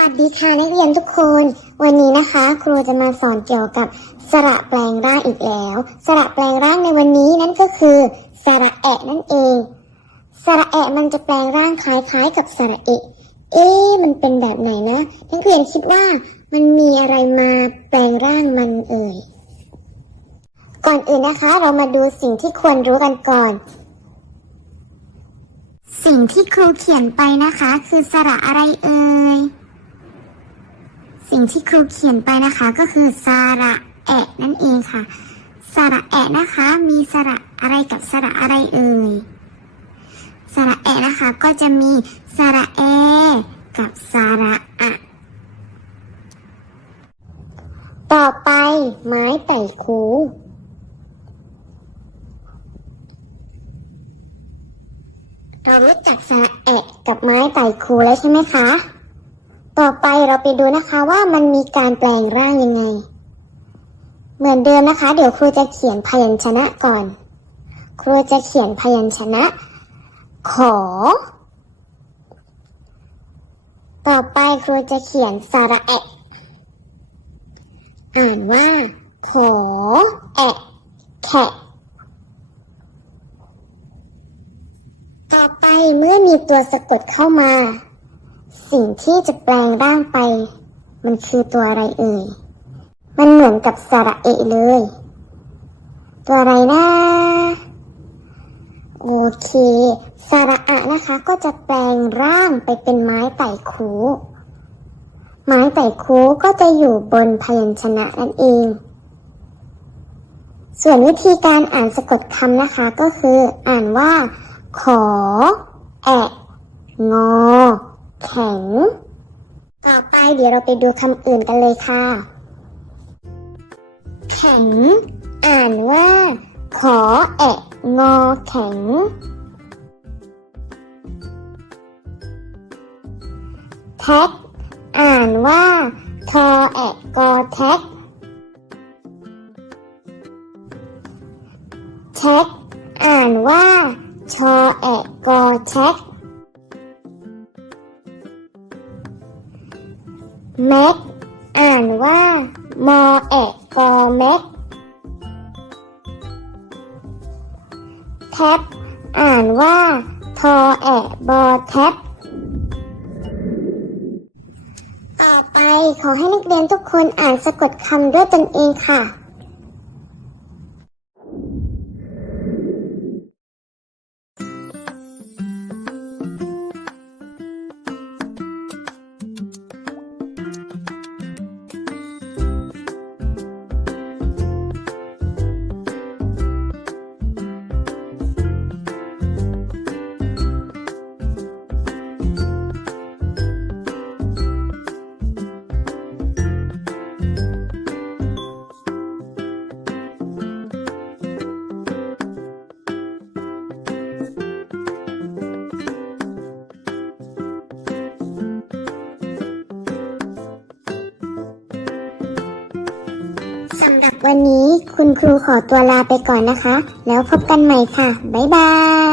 วัสดีค่ะนักเรียนทุกคน วันนี้นะคะ ครูจะมาสอนเกี่ยวกับสระแปลงร่างอีกแล้ว สระแปลงร่างในวันนี้นั่นก็คือสระแอะนั่นเอง สระแอะมันจะแปลงร่างคล้ายๆ กับสระเอะ เอ๊ะมันเป็นแบบไหนนะนักเรียนคิดว่ามันมีอะไรมาแปลงร่างมันเอ่ยก่อนอื่นนะคะ เรามาดูสิ่งที่ควรรู้กันก่อนสิ่งที่ครูเขียนไปนะคะ คือสระอะไรเอ่ย สิ่งที่ครูเขียนไปนะคะก็คือสระแอะนั่นเองค่ะ สระแอะนะคะ มีสระอะไรกับสระอะไรเอ่ย สระแอะนะคะก็จะมีสระแอกับสระอะต่อไปไม้ไต่คูเรารู้จักสระแอะกับไม้ไต่คูแล้วใช่ไหมคะ ต่อไปเราไปดูนะคะว่ามันมีการแปลงร่างยังไง เหมือนเดิมนะคะ เดี๋ยวครูจะเขียนพยัญชนะก่อน ครูจะเขียนพยัญชนะ ขอ ต่อไปครูจะเขียนสระแอะ อ่านว่า ขอ แอะแขะต่อไปเมื่อมีตัวสะกดเข้ามา สิ่งที่จะแปลงร่างไป มันคือตัวอะไรเอ่ย มันเหมือนกับสระเอะเลย ตัวอะไรนะ โอเค สระอะนะคะก็จะแปลงร่างไปเป็นไม้ไต่คูไม้ไต่คูก็จะอยู่บนพยัญชนะนั่นเอง ส่วนวิธีการอ่านสะกดคำนะคะก็คืออ่านว่า ขอ แอะ งอ แข็ง ต่อไปเดี๋ยวเราไปดูคำอื่นกันเลยค่ะ แข็ง อ่านว่า ขอแอะงอแข็ง แท็ก อ่านว่า ทอแอะกอแท็กแท็ก อ่านว่า ชอแอะกอแท็ก แม็กอ่านว่ามอแอะกอแม็กแท็บอ่านว่าทอแอะบอแท็บต่อไปขอให้นักเรียนทุกคนอ่านสะกดคำด้วยตนเองค่ะ วันนี้คุณครูขอตัวลาไปก่อนนะคะ แล้วพบกันใหม่ค่ะ บ๊ายบาย